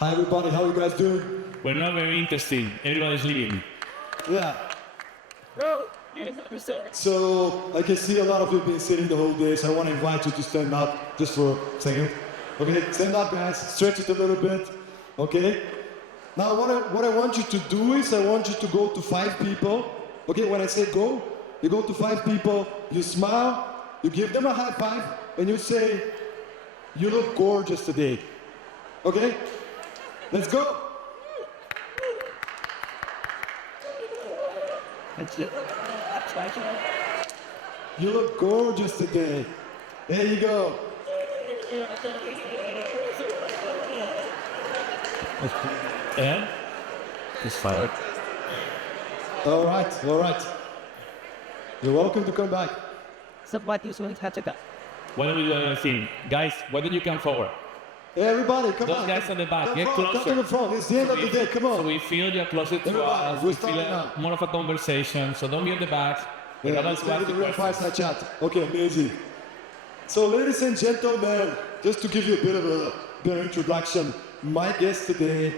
Hi everybody, how you guys doing? We're not very interesting. Everybody's leaving. Yeah. So I can see a lot of you have been sitting the whole day, so I want to invite you to stand up just for a second. Okay, stand up guys, stretch it a little bit. Okay? Now what I want you to do is I want you to go to 5 people. Okay, when I say go, you go to 5 people, you smile, you give them a high five, and you say, "You look gorgeous today." Okay? Let's go. You look gorgeous today. There you go. And he's fired. All right. You're welcome to come back. What are we doing? Thing? Guys, why don't you come forward? Hey, everybody, come Those on. guys on the back, get Come closer. to the front. It's the end of the day. Come So on. we feel you're closer to Everybody, us. we're We feel starting now. more of a conversation. So don't be at the back. Yeah, let's get the real Fireside Chat. Okay, amazing. So, ladies and gentlemen, just to give you a bit of an introduction, my guest today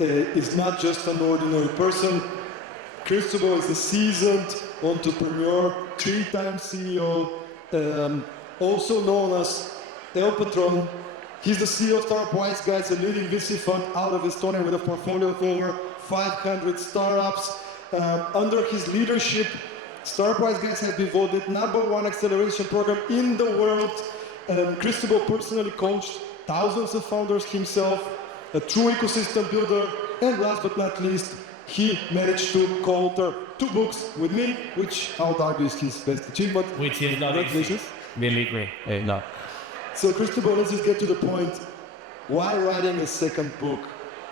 is not just an ordinary person. Cristobal is a seasoned entrepreneur, 3-time CEO, also known as El Patron. He's the CEO of Startup Wise Guys, a leading VC fund out of Estonia with a portfolio of over 500 startups. Under his leadership, Startup Wise Guys has been voted #1 acceleration program in the world. Cristobal personally coached thousands of founders himself, a true ecosystem builder, and last but not least, he managed to co-author 2 books with me, which I would argue is his best achievement. Which is not easy. Believe me. No. So Cristobal, let's just get to the point. Why writing a second book?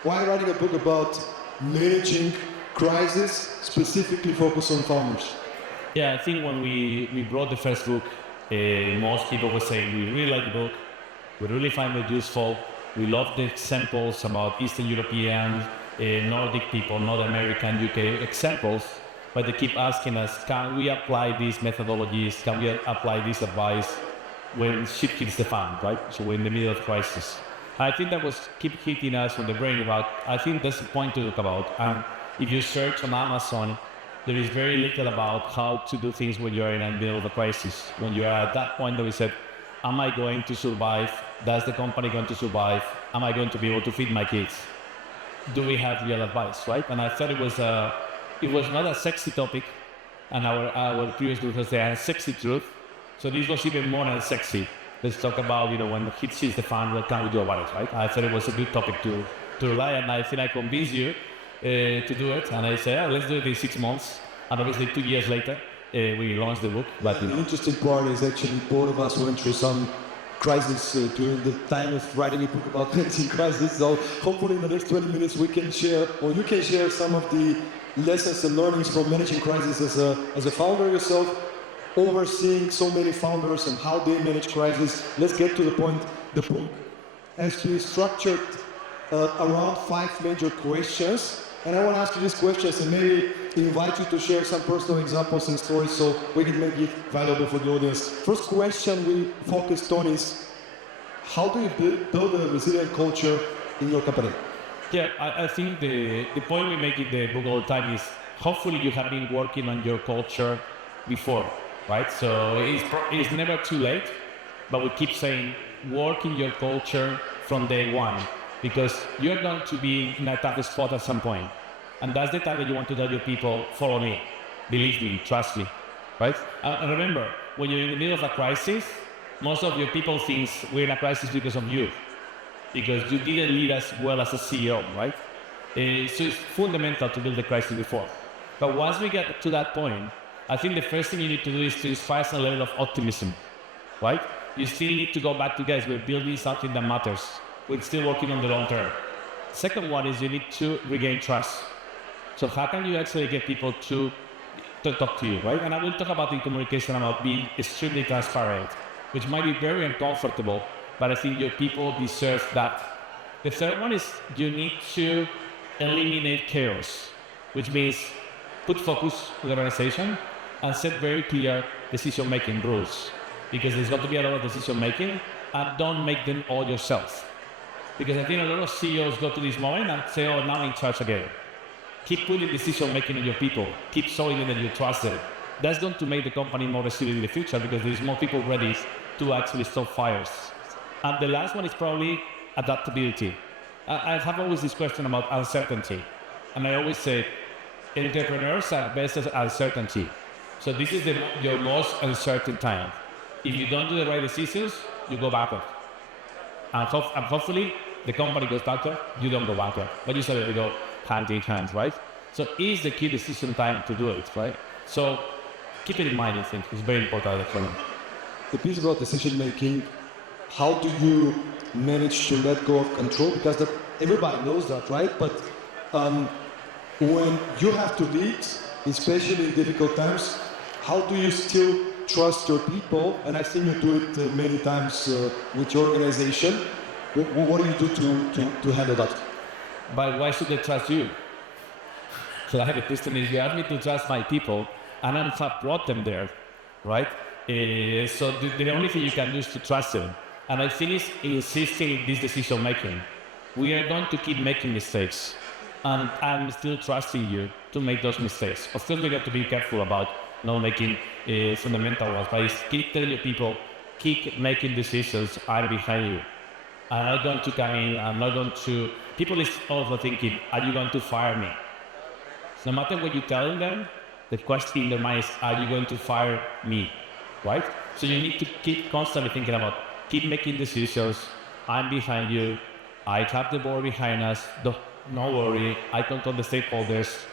Why writing a book about managing crisis, specifically focused on founders? Yeah, I think when we brought the first book, most people were saying, we really like the book, we really find it useful, we love the examples about Eastern European, Nordic people, North American, UK examples, but they keep asking us, can we apply these methodologies, can we apply this advice when shit hits the fan, right? So we're in the middle of crisis. I think that was keep hitting us on the brain about, I think that's the point to talk about. If you search on Amazon, there is very little about how to do things when you're in the middle of a crisis. When you are at that point that we said, am I going to survive? Does the company going to survive? Am I going to be able to feed my kids? Do we have real advice, right? And I thought it was not a sexy topic, and our previous group was there, sexy truth. So this was even more than sexy. Let's talk about, when the hit hits the fan, what can we do about it, right? I thought it was a good topic to rely, and I think I convinced you to do it. And I said, let's do it in 6 months. And obviously 2 years later, we launched the book. But The interesting part is actually both of us went through some crisis during the time of writing a book about managing crisis. So hopefully in the next 20 minutes we can share, or you can share some of the lessons and learnings from managing crisis as a founder yourself, overseeing so many founders and how they manage crisis. Let's get to the point. The book actually structured around 5 major questions. And I want to ask you these questions and maybe invite you to share some personal examples and stories so we can make it valuable for the audience. First question we focused on is, how do you build a resilient culture in your company? yeah, I think the point we make in the book all the time is, hopefully you have been working on your culture before, right? So it's never too late, but we keep saying, work in your culture from day one, because you're going to be in a tough spot at some point. And that's the time that you want to tell your people, follow me, believe me, trust me, right? And remember, when you're in the middle of a crisis, most of your people think we're in a crisis because of you, because you didn't lead us well as a CEO, right? So it's fundamental to build the crisis before. But once we get to that point, I think the first thing you need to do is to inspire some level of optimism, right? You still need to go back to, guys, we're building something that matters. We're still working on the long term. Second one is you need to regain trust. So how can you actually get people to talk to you, right? And I will talk about in communication about being extremely transparent, which might be very uncomfortable, but I think your people deserve that. The third one is you need to eliminate chaos, which means put focus to the organization and set very clear decision-making rules, because there's got to be a lot of decision-making, and don't make them all yourself. Because I think a lot of CEOs go to this moment and say, oh, now I'm in charge again. Keep putting decision making in your people. Keep showing them that you trust them. That's going to make the company more resilient in the future because there's more people ready to actually stop fires. And the last one is probably adaptability. I have always this question about uncertainty. And I always say, entrepreneurs are best at uncertainty. So this is your most uncertain time. If you don't do the right decisions, you go backward. And hopefully, the company goes backward, you don't go backward. But you said we go hand in hand, right? So is the key decision time to do it, right? So keep it in mind, I think. It's very important for me. The piece about decision making, how do you manage to let go of control? Because everybody knows that, right? But when you have to lead, especially in difficult times, how do you still trust your people? And I think you do it many times with your organization. What do you do to handle that? But why should they trust you? So I have a question is you ask me to trust my people, and I have brought them there, right? So the only thing you can do is to trust them. And I think it's insisting in this decision making. We are going to keep making mistakes, and I'm still trusting you to make those mistakes. Of course, we got to be careful about not making fundamental ones, but keep telling your people, keep making decisions, I'm behind you. I'm not going to come in, I'm not going to... People is also thinking, are you going to fire me? So no matter what you're telling them, the question in their mind is, are you going to fire me, right? So you need to keep constantly thinking about, keep making decisions, I'm behind you, I have the board behind us, don't worry, I control the stakeholders,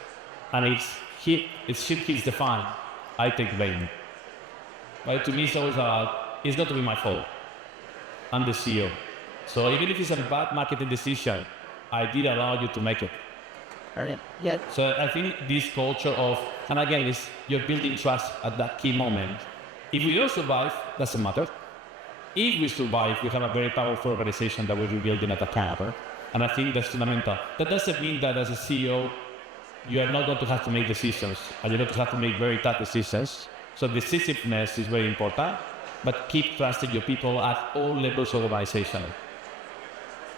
and it's shit hits the fan, I take blame. But to me, it's always it's not to be my fault. I'm the CEO. So even if it's a bad marketing decision, I did allow you to make it. Yeah. So I think this culture of, and again, you're building trust at that key moment. If we don't survive, doesn't matter. If we survive, we have a very powerful organization that we're rebuilding at a camp. And I think that's fundamental. That doesn't mean that as a CEO, you are not going to have to make decisions, and you're going to have to make very tough decisions. So decisiveness is very important, but keep trusting your people at all levels of organization.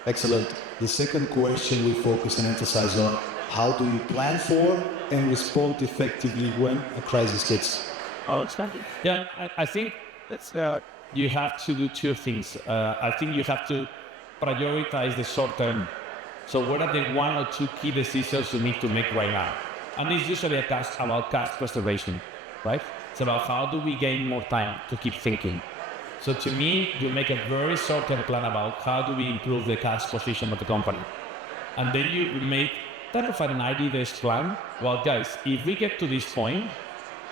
Excellent. The second question we focus and emphasize on, how do you plan for and respond effectively when a crisis hits? Oh, it's not. Yeah, I think you have to do two things. I think you have to prioritize the short term. So what are the one or two key decisions you need to make right now? And it's usually about cash preservation, right? It's about how do we gain more time to keep thinking. So to me, you make a very short-term plan about how do we improve the cash position of the company. And then you make kind of a 90-day plan. Well, guys, if we get to this point,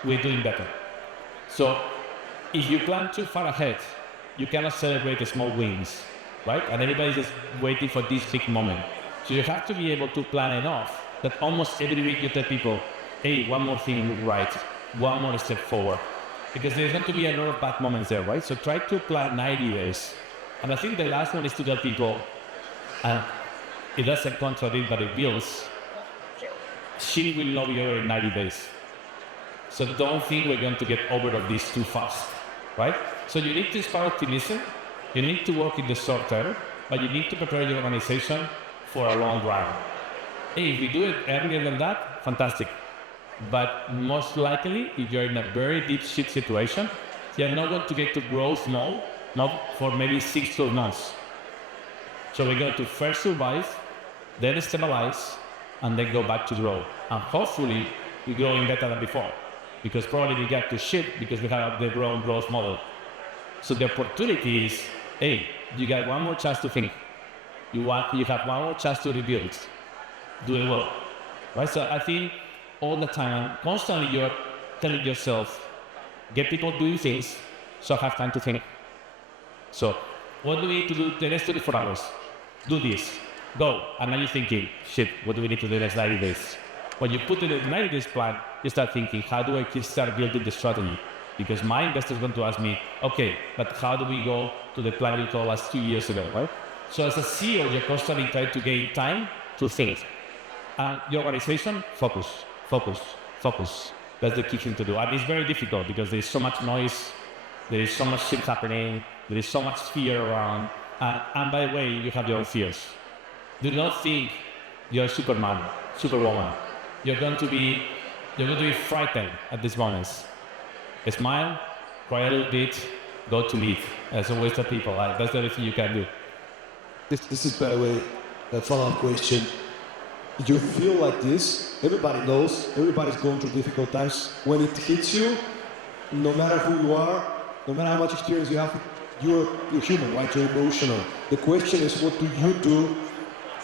we're doing better. So if you plan too far ahead, you cannot celebrate the small wins, right? And everybody's just waiting for this big moment. So you have to be able to plan enough that almost every week you tell people, hey, one more thing right, one more step forward. Because there's going to be a lot of bad moments there, right? So try to plan 90 days. And I think the last one is to tell people, it doesn't contradict, but it builds. Shit will not be over in 90 days. So don't think we're going to get over of this too fast, right? So you need to inspire optimism, you need to work in the short term, but you need to prepare your organization for a long run. Hey, if we do it earlier than that, fantastic. But most likely, if you're in a very deep shit situation, you're not going to get to growth mode, not for maybe 6 to 12 months. So we're going to first survive, then stabilize, and then go back to grow. And hopefully, we're growing better than before. Because probably we get to shit because we have the wrong growth model. So the opportunity is, hey, you got one more chance to think. You have one more chance to rebuild. Do it well. Right? So I think all the time, constantly you're telling yourself, get people doing things, so I have time to think. So what do we need to do the next 24 hours? Do this. Go. And now you're thinking, shit, what do we need to do the next 90 days? When you put in a 90 days plan, you start thinking, how do I start building the strategy? Because my investor is going to ask me, okay, but how do we go to the plan we told us 2 years ago, right? So as a CEO, you're constantly trying to gain time to think. And your organization, focus. That's the key thing to do. And it's very difficult because there's so much noise, there is so much shit happening, there is so much fear around. And by the way, you have your own fears. Do not think you're Superman, Superwoman. You're going to be frightened at these moments. Smile, cry a little bit, go to lead. As always tell people, that's the only thing you can do. This is, by the way, a follow-up question. You feel like this, everybody knows, everybody's going through difficult times. When it hits you, no matter who you are, no matter how much experience you have, you're human, right? You're emotional. The question is, what do you do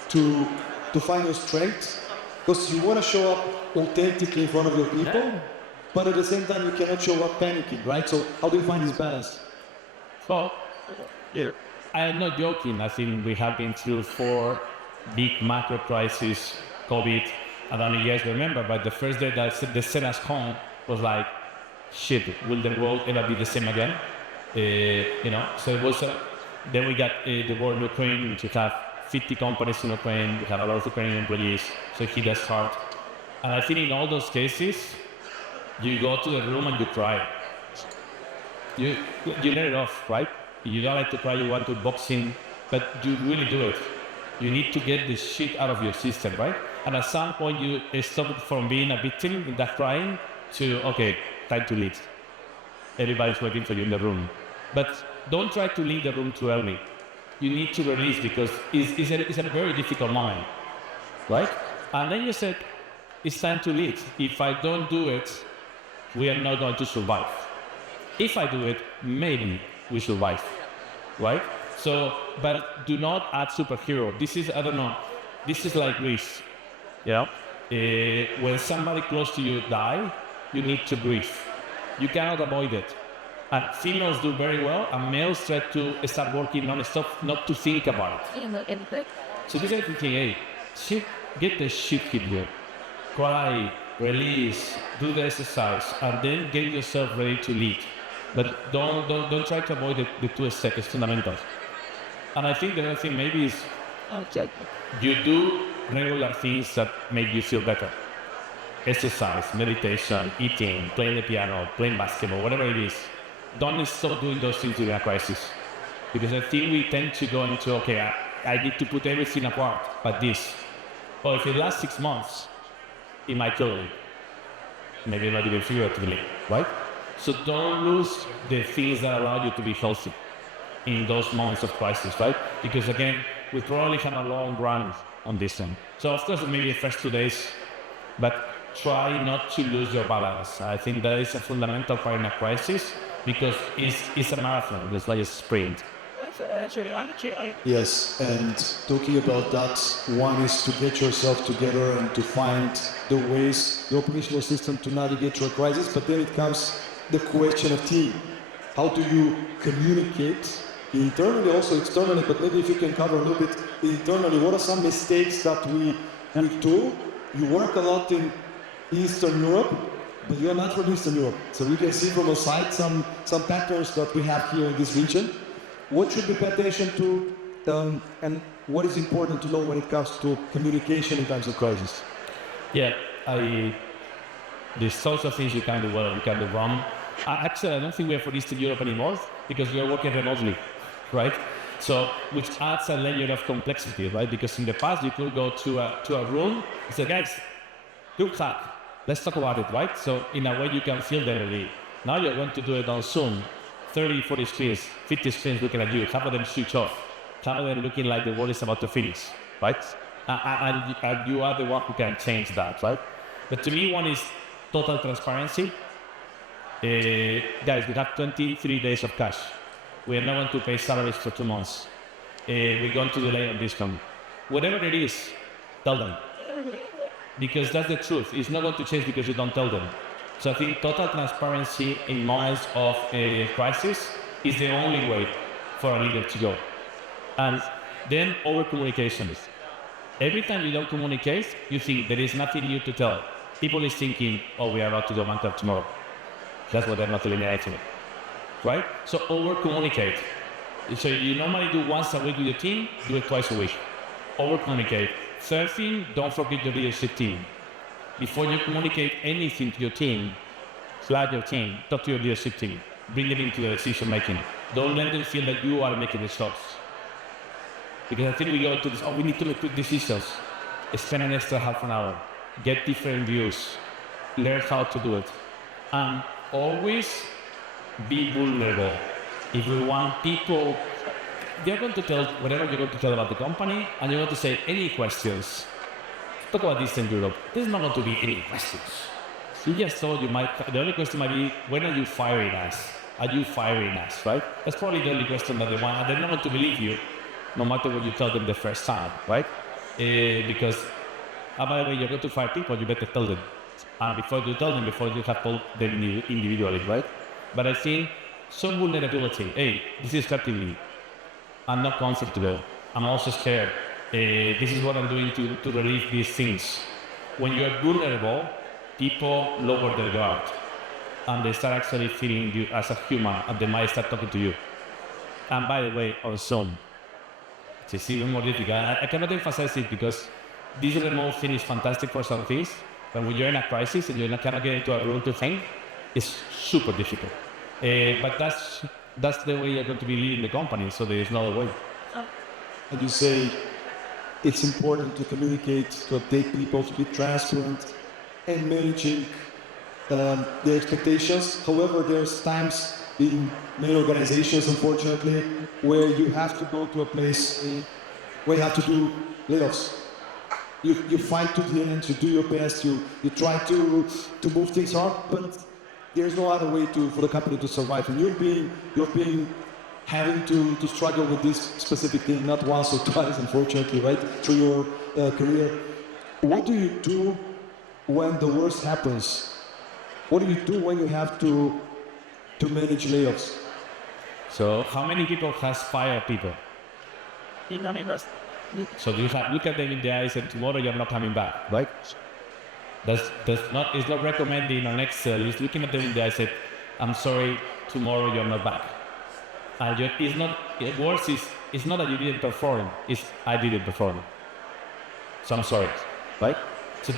to find your strength? Because you want to show up authentically in front of your people, but at the same time, you cannot show up panicking, right? So how do you find this balance? Well, I am not joking. I think we have been through 4 big macro crises, COVID. I don't know if you guys remember, but the first day that they sent us home was like, shit, will the world ever be the same again? So it was, then we got the war in Ukraine, which we have 50 companies in Ukraine, we have a lot of Ukrainian employees, so it hit us hard. And I think in all those cases, you go to the room and you cry. You let it off, right? You don't like to cry, you want to box in, but you really do it. You need to get the shit out of your system, right? And at some point, you stop from being a victim in that crying to, okay, time to leave. Everybody's waiting for you in the room. But don't try to leave the room too early. You need to release because it's a very difficult moment, right? And then you said, it's time to leave. If I don't do it, we are not going to survive. If I do it, maybe we survive, right? So, but do not add superhero. This is, I don't know, this is like Greece, yeah? When somebody close to you die, you need to breathe. You cannot avoid it. And females do very well, and males try to start working non-stop, not to think about it. So this is thinking, hey, get the shit hit here. Cry, release, do the exercise, and then get yourself ready to lead. But don't try to avoid the 2 steps, it's fundamental. And I think the other thing maybe is you do regular things that make you feel better. Exercise, meditation, eating, playing the piano, playing basketball, whatever it is. Don't stop doing those things during a crisis. Because I think we tend to go into, okay, I need to put everything apart, but this. Or if it lasts 6 months, it might kill you. Maybe not even figuratively, right? So don't lose the things that allow you to be healthy in those moments of crisis, right? Because again, we probably have a long run on this thing. So of course, maybe the first 2 days, but try not to lose your balance. I think that is a fundamental part in a crisis because it's a marathon, it's like a sprint. Yes, and talking about that, one is to get yourself together and to find the ways, the operational system to navigate through a crisis, but then it comes the question of team. How do you communicate internally, also externally, but maybe if you can cover a little bit internally, what are some mistakes that we do? You work a lot in Eastern Europe, but you are not from Eastern Europe. So we can see from the side some patterns that we have here in this region. What should we pay attention to, and what is important to know when it comes to communication in times of crisis? Yeah, there's sorts of things you can do well, you can do wrong. Actually, I don't think we are for Eastern Europe anymore because we are working remotely, right? So, which adds a layer of complexity, right? Because in the past, you could go to a room and say, guys, group chat, let's talk about it, right? So, in a way, you can feel the relief. Now you're going to do it on Zoom, 30, 40 screens, 50 screens looking at you, half of them switch off, half of them looking like the world is about to finish, right? And you are the one who can change that, right? But to me, one is total transparency. Guys, we have 23 days of cash. We are not going to pay salaries for 2 months. We're going to delay on discount. Whatever it is, tell them. Because that's the truth. It's not going to change because you don't tell them. So I think total transparency in moments of a crisis is the only way for a leader to go. And then over-communication. Every time you don't communicate, you think there is nothing new to tell. People is thinking, oh, we are about to go bankrupt tomorrow. That's what they're not eliminating, right? So over-communicate. So you normally do once a week with your team, do it twice a week. Over-communicate. Third thing, don't forget your leadership team. Before you communicate anything to your team, flag your team, talk to your leadership team, bring them into the decision making. Don't let them feel that you are making the shots. Because I think we go to this, we need to make quick decisions. Spend an extra half an hour. Get different views. Learn how to do it. And always be vulnerable. If we want people, they're going to tell whatever you're going to tell about the company, and you're going to say any questions. Talk about this in Europe. There's not going to be any questions. You just thought the only question might be, when are you firing us? Are you firing us, right? That's probably the only question that they want, and they're not going to believe you, no matter what you tell them the first time, right? Because, by the way, you're going to fire people, you better tell them. Before you tell them, before you have told them individually, right? But I think some vulnerability. Hey, this is strategy. I'm not comfortable. I'm also scared. This is what I'm doing to relieve these things. When you're vulnerable, people lower their guard. And they start actually feeling you as a human, and they might start talking to you. And by the way, on Zoom, it's even more difficult. I cannot emphasize it because this remote thing is fantastic for some things, but when you're in a crisis and you cannot get into a room to think, it's super difficult. But that's the way you're going to be leading the company, so there is no other way. And you say it's important to communicate, to update people, to be transparent, and managing the expectations. However, there's times in many organizations, unfortunately, where you have to go to a place where you have to do layoffs. You fight to the end, you do your best, you try to move things on, but there's no other way for the company to survive. And you've been having to struggle with this specific thing, not once or twice, unfortunately, right, through your career. What do you do when the worst happens? What do you do when you have to manage layoffs? So how many people has fired people? So you look at them in the eyes and tomorrow you're not coming back, right? It's not recommending on Excel. It's looking at them in the eyes and say, I'm sorry, tomorrow you're not back. And worse it's not that you didn't perform, it's I didn't perform. So I'm sorry, right? So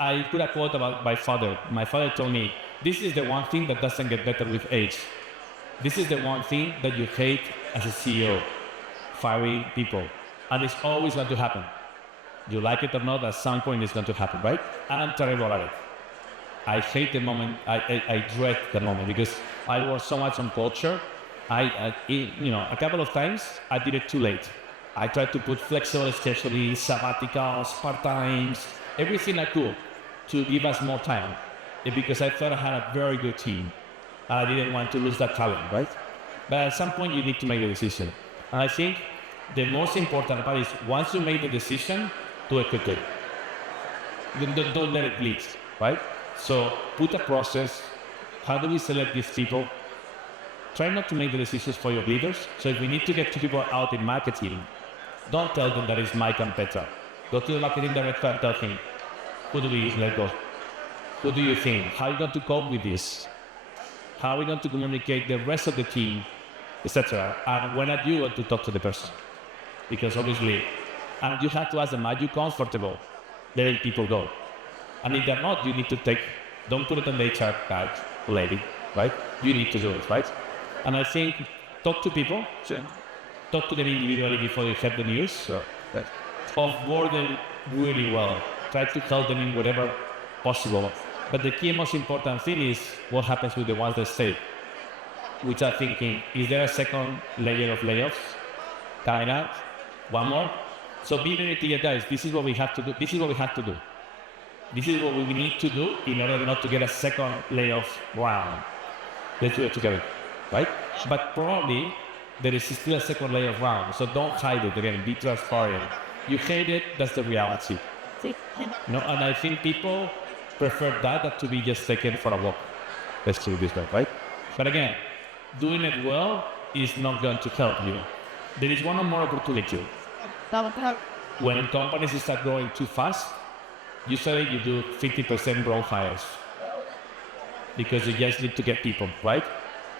I put a quote about my father. My father told me, this is the one thing that doesn't get better with age. This is the one thing that you hate as a CEO, firing people. And it's always going to happen. You like it or not, at some point it's going to happen, right? And I'm terrible at it. I hate the moment, I dread the moment because I work so much on culture. A couple of times I did it too late. I tried to put flexible scheduling, sabbaticals, part-times, everything I could to give us more time because I thought I had a very good team. And I didn't want to lose that talent, right? But at some point you need to make a decision. And I think the most important part is once you make the decision, do it quickly. Don't let it bleed, right? So put a process. How do we select these people? Try not to make the decisions for your leaders. So if we need to get two people out in marketing, don't tell them that it's Mike and Petra. Go to the marketing director and tell him, who do we let go? Who do you think? How are you going to cope with this? How are we going to communicate the rest of the team, etc.? And when are you going to talk to the person? Because obviously, and you have to ask them, are you comfortable letting people go? And if they're not, you need to don't put it on the HR card, lady, right? You need to do it, right? And I think, talk to people, talk to them individually before you have the news, offboard them really well. Try to help them in whatever possible. But the key and most important thing is what happens with the ones that stay. Which are thinking, is there a second layer of layoffs coming out? One more? So be very clear, guys, this is what we have to do. This is what we have to do. This is what we need to do in order not to get a second layoff round. Let's do it together, right? But probably there is still a second layoff round, so don't hide it again, be transparent. You hate it, that's the reality. And I think people prefer that than to be just taken for a walk. Let's do it this way, right? But again, doing it well is not going to help you. There is one more opportunity. When companies start growing too fast, usually you do 50% growth hires because you just need to get people, right?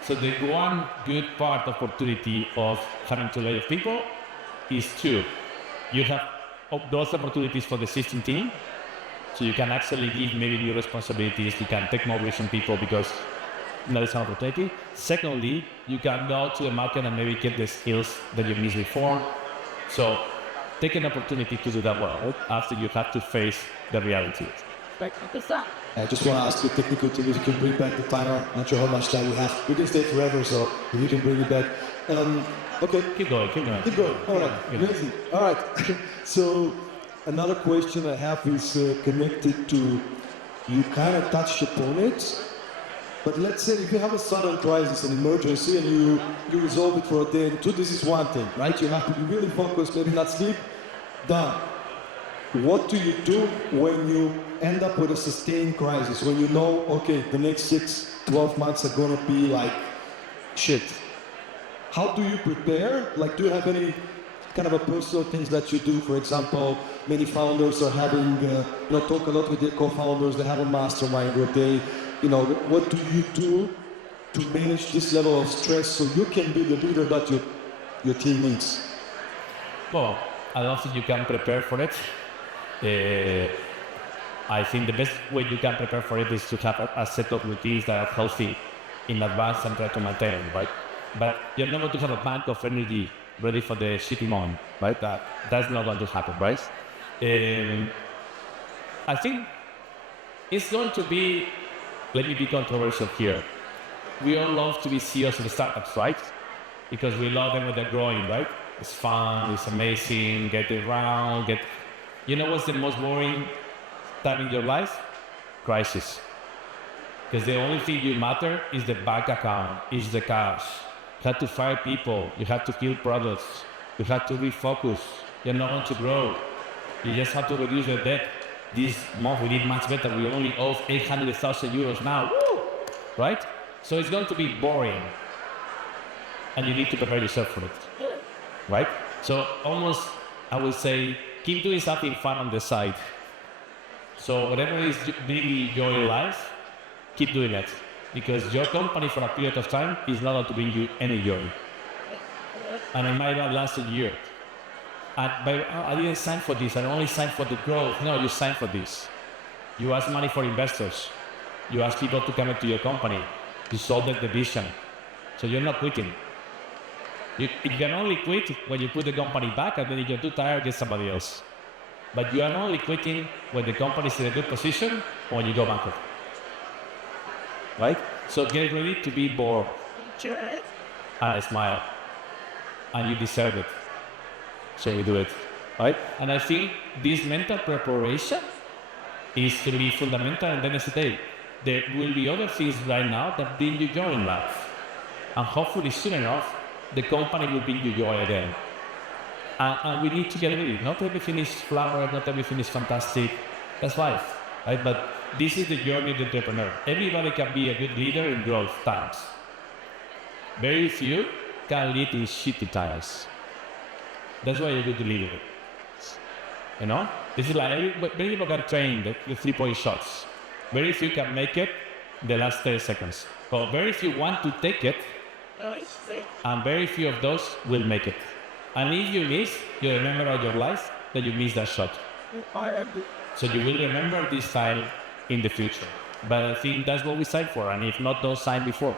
So the one good part opportunity of having to lay off people is two. You have those opportunities for the existing team, so you can actually give maybe new responsibilities, you can take more vision people because that is an opportunity. Secondly, you can go to the market and maybe get the skills that you missed before. So take an opportunity to do that well, right? After you have to face the reality. I just want to ask the technical team if you can bring back the timer. Not sure how much time we have. We can stay forever, so if you can bring it back. Okay. Keep going. Keep going. All right. Amazing. All right. So another question I have is connected to, you kind of touched upon it, but let's say if you have a sudden crisis, an emergency, and you resolve it for a day and two, this is one thing, right? You have to be really focused, maybe not sleep, done. What do you do when you end up with a sustained crisis, when you know, okay, the next 6, 12 months are gonna be like shit? How do you prepare? Like, do you have any kind of a personal things that you do? For example, many founders are having, talk a lot with their co-founders, they have a mastermind where they, what do you do to manage this level of stress so you can be the leader that your team needs? Well, I don't think you can prepare for it. I think the best way you can prepare for it is to have a set of routines that are healthy in advance and try to maintain them, right? But you're not going to have a bank of energy ready for the shitty moment, right? That's not going to happen, right? I think it's going to be, let me be controversial here. We all love to be CEOs of startups, right? Because we love them when they're growing, right? It's fun, it's amazing, get around, You know what's the most boring time in your life? Crisis. Because the only thing you matter is the bank account, is the cash. You have to fire people, you have to kill products, you have to refocus, you're not going to grow. You just have to reduce the debt. This month we did much better, we only owe 800,000 euros now, woo! Right? So it's going to be boring. And you need to prepare yourself for it, right? So almost, I would say, keep doing something fun on the side. So whatever is bringing your life, keep doing it. Because your company for a period of time is not going to bring you any joy. And it might not last a year. I didn't sign for this, I only signed for the growth. No, you signed for this. You ask money for investors. You ask people to come into your company. You sold them the vision. So you're not quitting. You can only quit when you put the company back, and then if you're too tired, get somebody else. But you are only quitting when the company is in a good position or when you go bankrupt. Right? So get ready to be bored. And smile. And you deserve it. So we do it. Right? And I think this mental preparation is to be fundamental, and then say, there will be other things right now that bring you joy in life. And hopefully soon enough, the company will bring you joy again. And we need to get ready. Not everything is flower, not everything is fantastic. That's life, right? But this is the journey of the entrepreneur. Everybody can be a good leader in growth times. Very few can lead in shitty times. That's why you're a good leader. You know? This is like, many people can train the 3-point shots. Very few can make it the last 30 seconds. But very few want to take it, and very few of those will make it. And if you miss, you remember all your life that you missed that shot. So you will remember this time in the future. But I think that's what we signed for, and if not, don't sign before.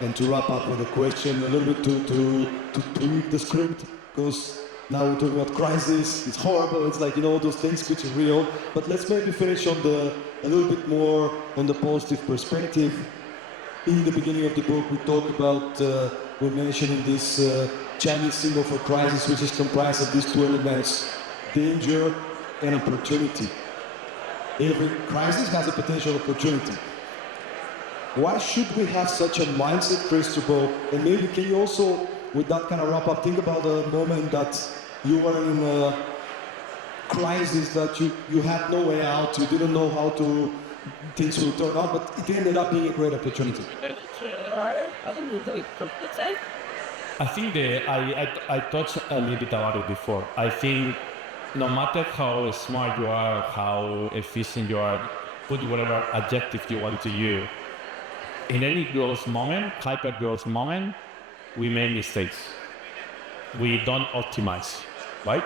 And to wrap up with a question, a little bit to tweak the script, because now we're talking about crisis, it's horrible, it's like, all those things which are real, but let's maybe finish on a little bit more on the positive perspective. In the beginning of the book, we talk about, we're mentioning this Chinese symbol for crisis, which is comprised of these two elements, danger and opportunity. Every crisis has a potential opportunity. Why should we have such a mindset, Cristobal? And maybe can you also, with that kind of wrap up, think about the moment that you were in a crisis, that you had no way out, you didn't know how things will turn out, but it ended up being a great opportunity. I think I touched a little bit about it before. I think no matter how smart you are, how efficient you are, put whatever adjective you want to use, in any growth moment, hyper-growth moment, we make mistakes. We don't optimize, right?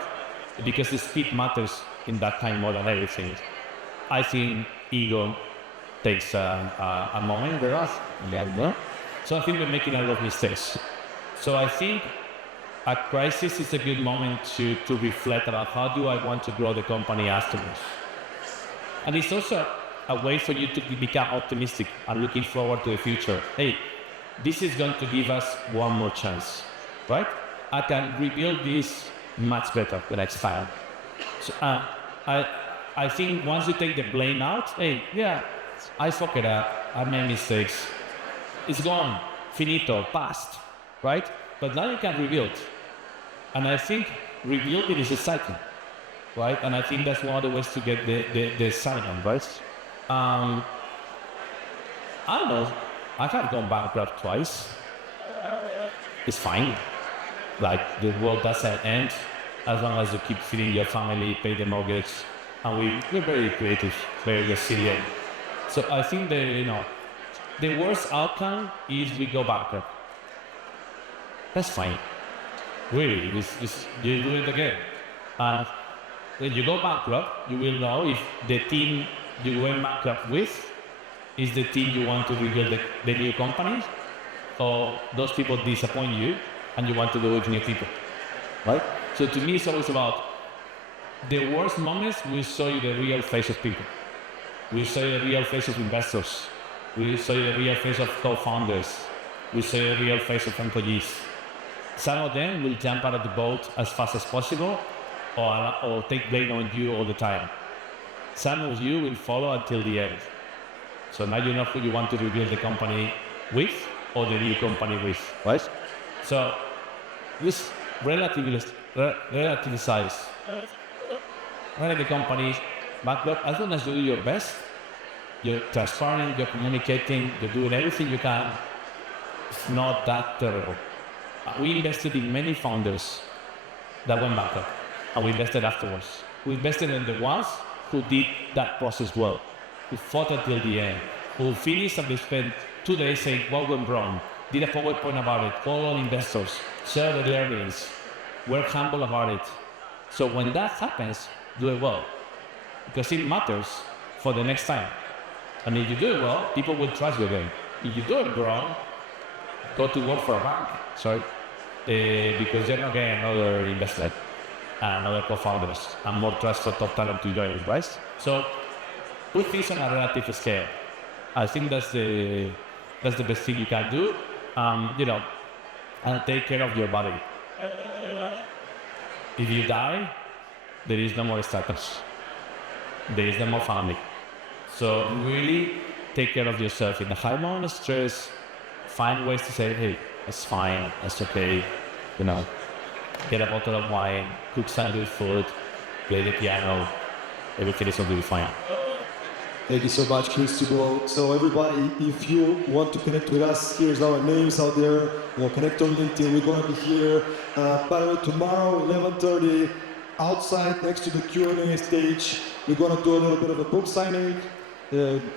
Because the speed matters in that time more than everything. I think ego takes a moment with us. So I think we're making a lot of mistakes. So I think a crisis is a good moment to reflect about how do I want to grow the company afterwards. And it's also a way for you to become optimistic and looking forward to the future. Hey, this is going to give us one more chance, right? I can rebuild this much better the next time. So, I think once you take the blame out, hey, yeah, I fucked it up, I made mistakes. It's gone, finito, past, right? But now you can rebuild. And I think rebuilding is exciting, right? And I think that's one of the ways to get the excitement, right? I don't know, I have gone bankrupt twice. It's fine. Like, the world doesn't end as long as you keep feeding your family, pay the mortgage, and we're very creative, very resilient. So I think that, the worst outcome is we go bankrupt. That's fine. Really, you do it again. And when you go bankrupt, you will know if the team you went bankrupt with is the team you want to rebuild the new company, or those people disappoint you and you want to do it with new people, right? So to me, it's always about the worst moments will show you the real face of people. We'll show you the real face of investors. We'll show you the real face of co-founders. We'll show you the real face of employees. Some of them will jump out of the boat as fast as possible or take blame on you all the time. Some of you will follow until the end. So now you know who you want to rebuild the company with or the new company with, right? So this relativize running the company bankrupt. As long as you do your best, you're transparent, you're communicating, you're doing everything you can, it's not that terrible. We invested in many founders that went bankrupt, and we invested afterwards. We invested in the ones who did that process well, who fought until the end, who finished and they spent 2 days saying what went wrong, did a PowerPoint about it, called on investors, shared the learnings, were humble about it. So when that happens, do it well, because it matters for the next time. And if you do it well, people will trust you again. If you do it wrong, go to work for a bank, because you're not getting another investment, and other co-founders, and more trust for top talent to join it, right? So put things on a relative scale. I think that's the best thing you can do, and take care of your body. If you die, there is no more status. There is no more family. So really take care of yourself. In the high moment of stress, find ways to say, hey, it's fine, it's okay, get a bottle of wine, cook some good food, play the piano, everything is going to be fine. Thank you so much, Cristobal. So everybody, if you want to connect with us, here's our names out there. Connect on LinkedIn. We're going to be here. By the way, tomorrow, 11:30, outside next to the Q&A stage, we're going to do a little bit of a book signing.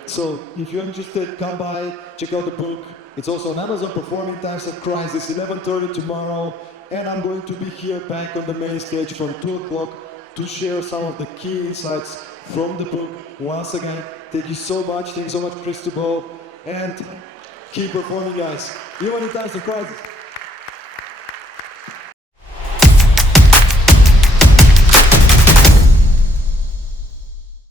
So if you're interested, come by, check out the book. It's also on Amazon, Performing Times of Crisis, 11:30 tomorrow. And I'm going to be here back on the main stage from 2 o'clock to share some of the key insights from the book. Once again, thank you so much. Thank you so much, Cristobal. And keep performing, guys. Even in times of crisis.